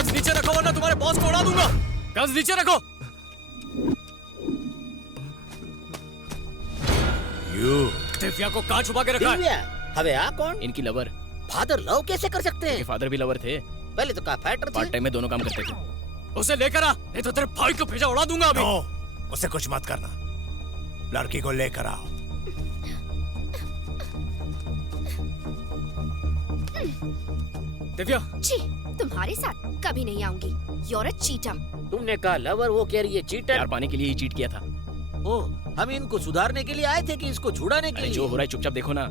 Guns नीचे रखो वरना तुम्हारे बॉस को उड़ा दूंगा। गन्स नीचे रखो। दिव्या को कहाँ छुपा के रखा है? दिव्या? अबे आ कौन? इनकी लवर। फादर लव कैसे कर सकते हैं? फादर भी लवर थे। पहले तो कहा फाइटर थे। पार्ट टाइम में दोनों काम करते थे। उसे लेकर आ, नहीं तो तेरे भाई को भेजा उड़ा दूंगा अभी। नो, उसे कुछ मत करना। लड़की को लेकर आओ। दिव्या। छी, तुम्हारे साथ कभी नहीं आऊंगी। You're a cheater। तुमने कहा लवर, वो कह रही है चीटर। प्यार पाने के लिए ही चीट किया था। ओ, हम इनको सुधारने के लिए आए थे कि इसको छुड़ाने के लिए? जो हो रहा है चुपचाप देखो ना।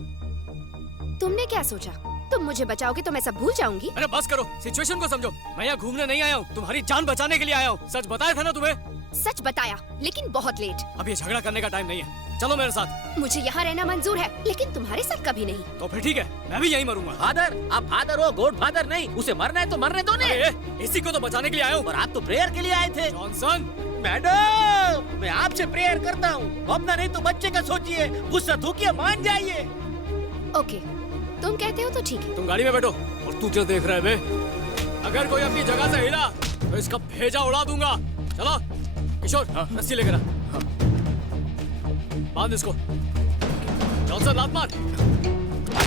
तुमने क्या सोचा? तुम मुझे बचाओगे तो मैं सब भूल जाऊंगी? अरे बस करो, सिचुएशन को समझो। मैं यहाँ घूमने नहीं आया हूँ, तुम्हारी जान बचाने के लिए आया हूँ। सच बताया था ना तुम्हें? सच बताया, लेकिन बहुत लेट। अब ये झगड़ा करने का टाइम नहीं है। चलो मेरे साथ। मुझे यहाँ रहना मंजूर है, लेकिन तुम्हारे साथ कभी नहीं। तो फिर ठीक है, मैं भी यहीं मरूंगा। फादर, आप फादर हो, गॉड फादर नहीं। उसे मरना है तो मरने दो ने। इसी को तो बचाने के लिए आया हूँ। और आप तो प्रेयर के लिए आए थे। जॉनसन। मैडम, मैं आपसे प्रेयर करता हूँ। अपना नहीं तो बच्चे का सोचिए। गुस्सा थूकिए, मान जाइए। ओके, तुम कहते हो तो ठीक है। तुम गाड़ी में बैठो। और तू क्यों देख रहा है बे? अगर कोई अपनी जगह से हिला तो इसका भेजा उड़ा दूंगा। चलो किशोर, रस्सी लेकर आ। बांध इसको। जॉनसन लात मार।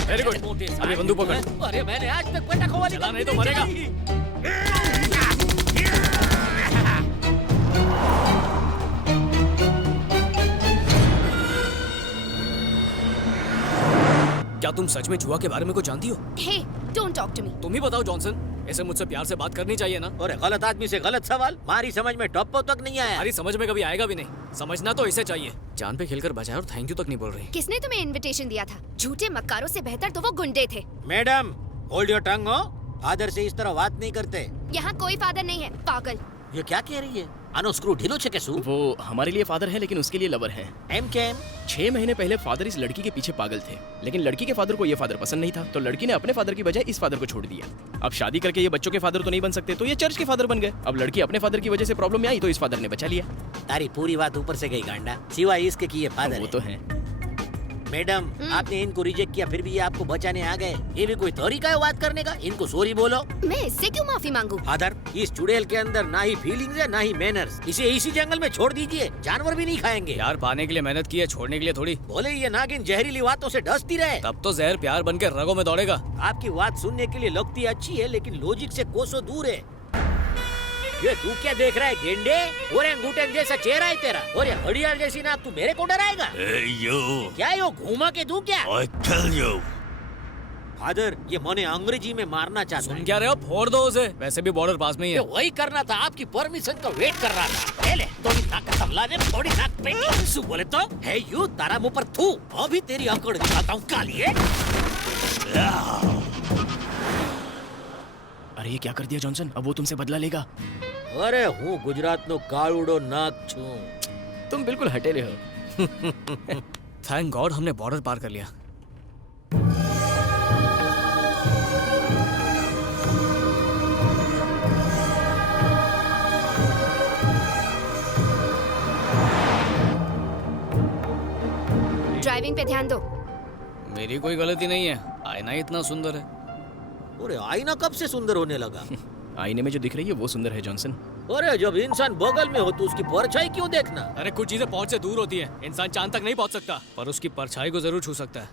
Very good. अब ये बंदूक पकड़। अरे मैंने आज तक पटाखों वाली चला नहीं तो मरेगा। क्या तुम सच में जुआ के बारे में कुछ जानती हो? हे, डोंट टॉक टू मी। तुम ही बताओ जॉनसन, ऐसे मुझसे प्यार से बात करनी चाहिए ना? और गलत आदमी से गलत सवाल, मारी समझ में टप्पो तक नहीं आया। हमारी समझ में कभी आएगा भी नहीं। समझना तो इसे चाहिए। जान पे खेलकर बचाया और थैंक यू तक नहीं बोल रही। किसने तुम्हें इनविटेशन दिया था? झूठे मक्कारों से बेहतर तो वो गुंडे थे। मैडम, होल्ड योर टंग हो। फादर से इस तरह बात नहीं करते। यहाँ कोई फादर नहीं है, पागल। ये क्या कह रही है? आनो स्क्रू ढीलो छे कैसू? वो हमारे लिए फादर है लेकिन उसके लिए लवर है। एम के एम? 6 महीने पहले फादर इस लड़की के पीछे पागल थे, लेकिन लड़की के फादर को ये फादर पसंद नहीं था, तो लड़की ने अपने फादर की बजाय इस फादर को छोड़ दिया। अब शादी करके ये बच्चों के फादर तो नहीं बन सकते, तो ये चर्च के फादर बन गए। अब लड़की अपने फादर की वजह से प्रॉब्लम में आई तो इस फादर ने बचा लिया। तारी पूरी बात ऊपर से गई गांडा, सिवाय इसके कि ये फादर वो है। तो है। मैडम, आपने इनको रिजेक्ट किया, फिर भी ये आपको बचाने आ गए। ये भी कोई तरीका है बात करने का? इनको सॉरी बोलो। मैं इससे क्यों माफी मांगू? फादर, इस चुड़ैल के अंदर ना ही फीलिंग्स है ना ही मैनर्स। इसे इसी जंगल में छोड़ दीजिए, जानवर भी नहीं खाएंगे। यार पाने के लिए मेहनत की है, छोड़ने के लिए थोड़ी। बोले ये नागिन जहरीली बातों से डसती रहे। तब तो जहर प्यार बन के रगों में दौड़ेगा। आपकी बात सुनने के लिए लगती अच्छी है, लेकिन लॉजिक से कोसों दूर है। ये तू क्या देख रहा है गेंडे? ओरेंगुटेन जैसा चेहरा है तेरा, और ये घड़ियाल जैसी नाक, तू मेरे को डराएगा? क्या यो घूमा के तू क्या? फादर, ये मने अंग्रेजी में मारना चाहता सुन है। क्या रहे हो? फोड़ दो उसे, वैसे भी बॉर्डर पास में ही ये है। वही करना था, आपकी परमिशन का वेट कर रहा था। ले थोड़ी नाक का तबला ने थोड़ी नाक पे सु बोले तो है यू तारा मुंह पर थू। अभी तेरी अकड़ दिखाता हूँ कालिए। अरे ये क्या कर दिया जॉनसन? अब वो तुमसे बदला लेगा। अरे हूँ गुजरात नो काळुडो नाक छू। तुम बिल्कुल हटेले हो। थैंक गॉड हमने बॉर्डर पार कर लिया। ड्राइविंग पे ध्यान दो। मेरी कोई गलती नहीं है, आईना इतना सुंदर है। अरे आईना कब से सुंदर होने लगा? आईने में जो दिख रही है वो सुंदर है जॉनसन। अरे जब इंसान बगल में हो तो उसकी परछाई क्यों देखना? अरे कुछ चीजें पहुंच से दूर होती हैं। इंसान चांद तक नहीं पहुंच सकता, पर उसकी परछाई को जरूर छू सकता है।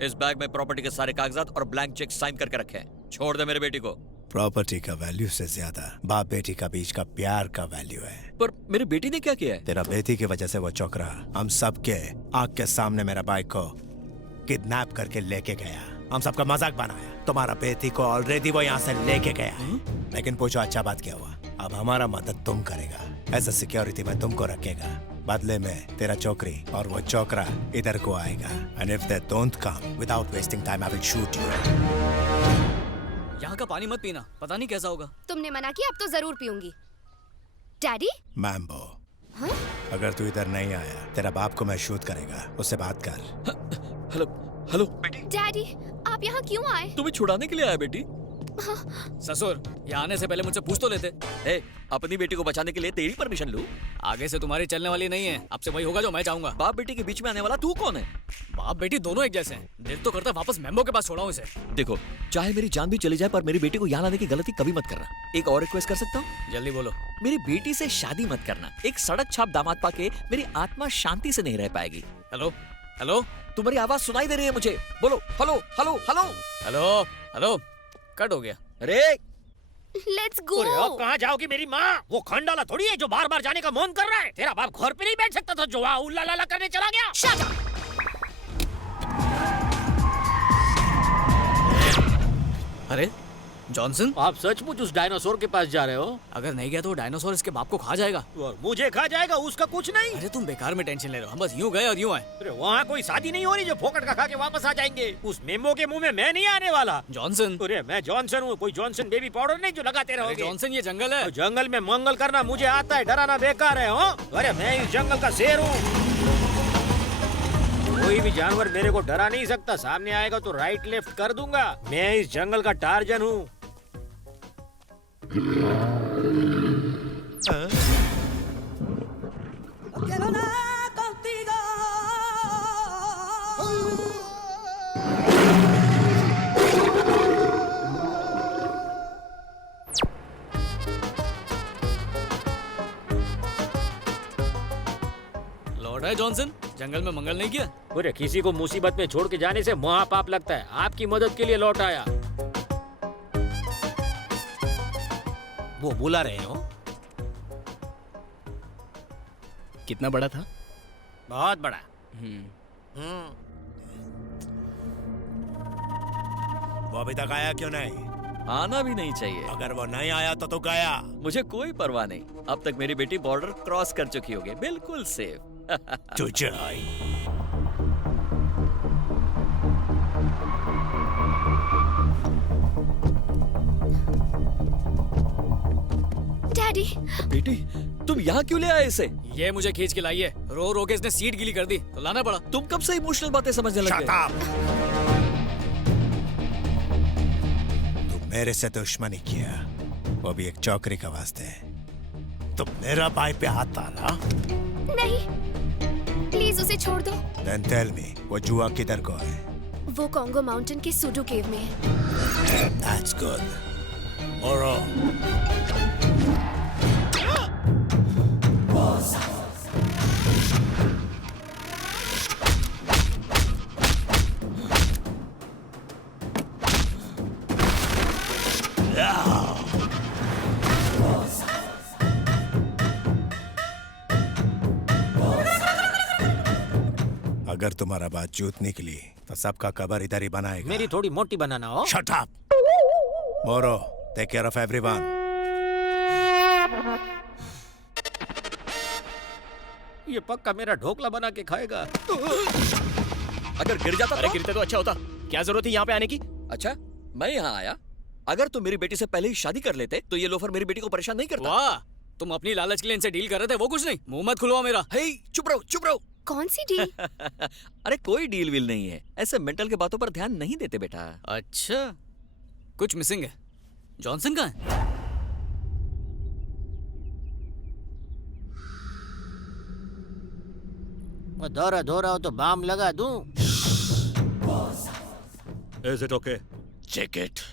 इस बैग में प्रॉपर्टी के सारे कागजात और ब्लैंक चेक साइन करके रखे हैं। छोड़ दे मेरे बेटी को। प्रॉपर्टी का वैल्यू से ज्यादा बाप बेटी का बीच का प्यार का वैल्यू है। पर मेरी बेटी ने क्या किया है? तेरा बेटी की वजह से वो चौक रहा। हम सबके आंख के सामने मेरा बाइक को किडनैप करके लेके गया। हम सबका मजाक बनाया। तुम्हारा बेटी को ऑलरेडी वो यहाँ से लेके गया है। लेकिन पूछो अच्छा बात क्या हुआ? अब हमारा मदद तुम करेगा। एज अ सिक्योरिटी में तुमको रखेगा। बदले में तेरा चौकरी और वो चौकरा इधर को आएगा। And if they don't come without wasting time I will shoot you. यहाँ का पानी मत पीना, पता नहीं कैसा होगा। तुमने मना किया, अब तो जरूर पीऊंगी। डैडी? मैम्बो, हाँ? अगर तू इधर नहीं आया तेरा बाप को मैं शूट करेगा। उससे बात कर। हेलो हेलो बेटी, डैडी, आप यहाँ क्यों आए? तुम्हें छुड़ाने के लिए आया बेटी। ससुर, यहाँ आने से पहले मुझसे पूछ तो लेते। ए, अपनी बेटी को बचाने के लिए तेरी परमिशन लूं? आगे से तुम्हारी चलने वाली नहीं है, अब से वही होगा जो मैं चाहूंगा। बाप बेटी के बीच में आने वाला तू कौन है? बाप बेटी दोनों एक जैसे हैं। दिल तो करता है वापस मेम्बो के पास छोड़ाऊं इसे। देखो, चाहे मेरी जान भी चली जाए पर मेरी बेटी को यहाँ लाने की गलती कभी मत करना। एक और रिक्वेस्ट कर सकता हूँ? जल्दी बोलो। मेरी बेटी से शादी मत करना। एक सड़क छाप दामाद पाके मेरी आत्मा शांति से नहीं रह पाएगी। हेलो हेलो तुम्हारी आवाज सुनाई दे रही है मुझे, बोलो hello hello hello hello hello. Cut हो गया। अरे लेट्स गो। अरे अब कहाँ जाओगी मेरी माँ? वो खंडाला थोड़ी है जो बार बार जाने का मन कर रहा है। तेरा बाप घर पे नहीं बैठ सकता था जो वहाँ उल्ला लाला करने चला गया। Shut up. अरे जॉनसन, आप सचमुच उस डायनासोर के पास जा रहे हो? अगर नहीं गया तो वो डायनासोर इसके बाप को खा जाएगा। और मुझे खा जाएगा, उसका कुछ नहीं। अरे तुम बेकार में टेंशन ले रहे हो, हम बस यूं गए और यूं आए। अरे वहाँ कोई शादी नहीं हो रही जो फोकट का खा के वापस आ जाएंगे। उस मेम्बो के मुंह में मैं नहीं आने वाला। जॉनसन, अरे मैं जॉनसन हूँ, कोई जॉनसन बेबी पाउडर नहीं जो लगाते अरे रहोगे। जॉनसन ये जंगल है। जंगल में मंगल करना मुझे आता है, डराना बेकार है। हो अरे मैं इस जंगल का शेर हूँ। कोई भी जानवर मेरे को डरा नहीं सकता। सामने आएगा तो राइट लेफ्ट कर दूंगा। मैं इस जंगल का टार्जन हूँ। लौट है जॉनसन, जंगल में मंगल नहीं किया। अरे किसी को मुसीबत में छोड़ के जाने से महापाप लगता है। आपकी मदद के लिए लौट आया। वो बुला रहे हो? कितना बड़ा था? बहुत बड़ा। वो अभी तक आया क्यों नहीं? आना भी नहीं चाहिए। अगर वो नहीं आया तो तू गया। मुझे कोई परवाह नहीं, अब तक मेरी बेटी बॉर्डर क्रॉस कर चुकी होगी, बिल्कुल सेफ। तुझे डैडी, बेटी, तुम यहाँ क्यों ले आए इसे? ये मुझे खींच के लाई है। रो रो के इसने सीट गीली कर दी तो लाना पड़ा। तुम कब से इमोशनल बातें समझने लग Shut गए? up! तू मेरे से दुश्मनी किया, वो भी एक चौकरी का वास्ते। तुम मेरा भाई पे हाथ डाला? नहीं, प्लीज उसे छोड़ दो। Then tell me, वो जुआ किधर को है? वो कॉन्गो माउंटेन के सुडो केव में है। That's good. Moro. अगर तुम्हारा बात जूत निकली तो सबका कबर इधर ही बनाएगा। मेरी थोड़ी मोटी बनाना हो। Shut up! Moro, take care of everyone. ये पक्का मेरा ढोकला बना के खाएगा। अगर गिर जाता अरे तो? गिरते तो अच्छा होता। क्या जरूरत थी यहाँ पे आने की? अच्छा, मैं यहाँ आया। अगर तुम मेरी बेटी से पहले ही शादी कर लेते तो ये लोफर मेरी बेटी को परेशान नहीं करता। वाह, तुम अपनी लालच के लिए इनसे डील कर रहे थे, वो कुछ नहीं। मुंह मत खुलवा मेरा। हे, चुप रहो, चुप रहो। कौन सी डील? अरे कोई डील विल नहीं है, ऐसे मेंटल के बातों पर ध्यान नहीं देते बेटा। अच्छा, कुछ मिसिंग है। जॉनसन कहाँ है? वो दौरा धोरा हो तो बाम लगा दूं। Is it okay? Check it.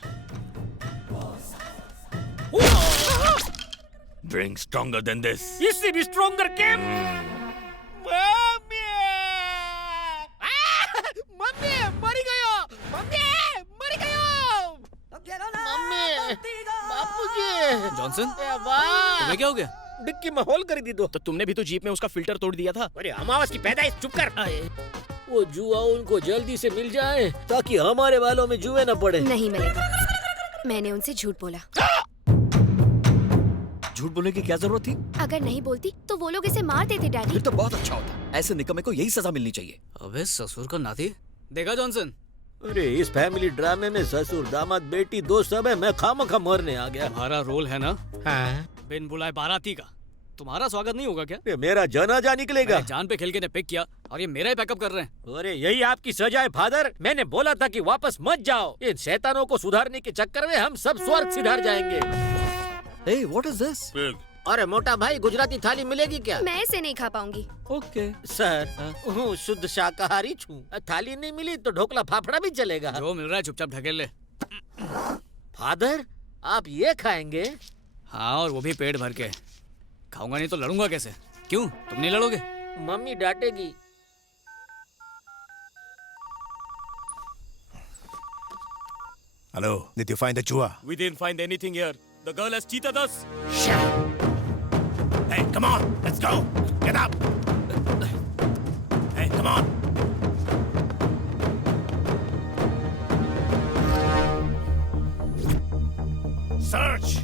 Bring stronger than this. इससे भी स्ट्रॉन्गर केम। मम्मी, मम्मी मरी गयो। मम्मी मरी गयो। मम्मी, बापूजी। जॉनसन, ए वाह, तुम्हें क्या हो गया? डिक्की में होल कर दी दो। तो तुमने भी तो जीप में उसका फिल्टर तोड़ दिया था। अरे अमावस की पैदाइश, चुप कर। वो जुआ उनको जल्दी से मिल जाए ताकि हमारे बालों में जुए न पड़े। नहीं मिलेगा। मैंने उनसे झूठ बोला। झूठ बोलने की क्या जरूरत थी? अगर नहीं बोलती तो वो लोग इसे मार देते डैडी। फिर तो बहुत अच्छा होता। ऐसे निकम्मे को यही सजा मिलनी चाहिए। अबे ससुर का नाती। देखा जॉनसन, अरे इस फैमिली ड्रामे में ससुर दामाद बेटी दो सब है। मैं खामखा मरने आ गया। तुम्हारा रोल है ना हाँ? बिन बुलाए बाराती का। तुम्हारा स्वागत नहीं होगा क्या? ये मेरा जनाजा निकलेगा। मैंने जान पे खेल के ने पिक किया और ये मेरा ही पैकअप कर रहे हैं। अरे यही आपकी सजा है फादर। मैंने बोला था कि वापस मत जाओ। इन शैतानों को सुधारने के चक्कर में हम सब स्वर्ग सिधार जाएंगे। Hey, what is this? अरे मोटा भाई, गुजराती थाली मिलेगी क्या? मैं इसे नहीं खा पाऊंगी। Okay. सर, हूँ शुद्ध शाकाहारी छू। थाली नहीं मिली तो ढोकला फाफड़ा भी चलेगा। जो मिल रहा है चुपचाप ढकेल ले। फादर, आप ये खाएंगे? हाँ, और वो भी पेट भर के। खाऊंगा नहीं तो लड़ूंगा कैसे? क्यों, तुम नहीं लड़ोगे? Mummy डांटेगी। Hello, did you find the chua? We didn't find anything here. The girl has cheated us. Hey, come on, let's go. Get up. Hey, come on. Search.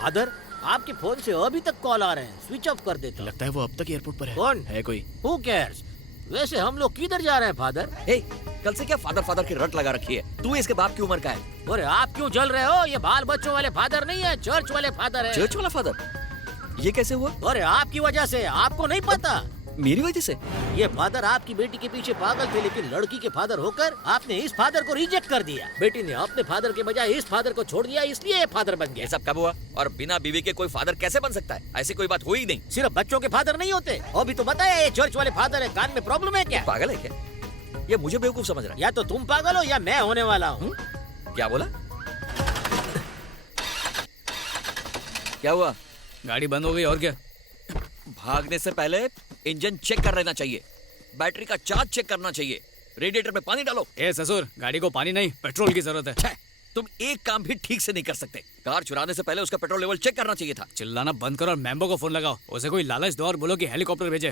Father, आपके फोन से अभी तक कॉल आ रहे हैं। Switch off कर देता हूँ। लगता है वो अब तक एयरपोर्ट पर है। कौन? है कोई? Who cares? वैसे हम लोग किधर जा रहे हैं फादर? Hey, कल से क्या फादर की रट लगा रखी है? तू इसके बाप की उम्र का है। अरे आप क्यों जल रहे हो? ये बाल बच्चों वाले फादर नहीं है, चर्च वाले फादर है। चर्च वाला फादर? ये कैसे हुआ? अरे आपकी वजह से, आपको नहीं पता। मेरी वजह से? ये फादर आपकी बेटी के पीछे पागल थे, लेकिन लड़की के फादर होकर आपने इस फादर को रिजेक्ट कर दिया। बेटी ने अपने फादर के बजाय इस फादर को छोड़ दिया, इसलिए ये फादर बन ये गया। सब कब हुआ? और बिना बीवी के कोई फादर कैसे बन सकता है? ऐसी कोई बात हुई नहीं। सिर्फ बच्चों के फादर नहीं होते। अभी तो बताया ये चर्च वाले फादर है। कान में प्रॉब्लम है क्या? पागल है क्या? ये मुझे बेवकूफ समझ रहा है। या तो तुम पागल हो या मैं होने वाला हूँ। क्या बोला? क्या हुआ? गाड़ी बंद हो गई और क्या? भागने से पहले इंजन चेक कर लेना चाहिए, बैटरी का चार्ज चेक करना चाहिए, रेडिएटर में पानी डालो। ए ससुर, गाड़ी को पानी नहीं पेट्रोल की जरूरत है। छे, तुम एक काम भी ठीक से नहीं कर सकते। कार चुराने से पहले उसका पेट्रोल लेवल चेक करना चाहिए था। चिल्लाना बंद करो और मैम्बो को फोन लगाओ। उसे कोई लालच दो और बोलो कि हेलीकॉप्टर भेजे।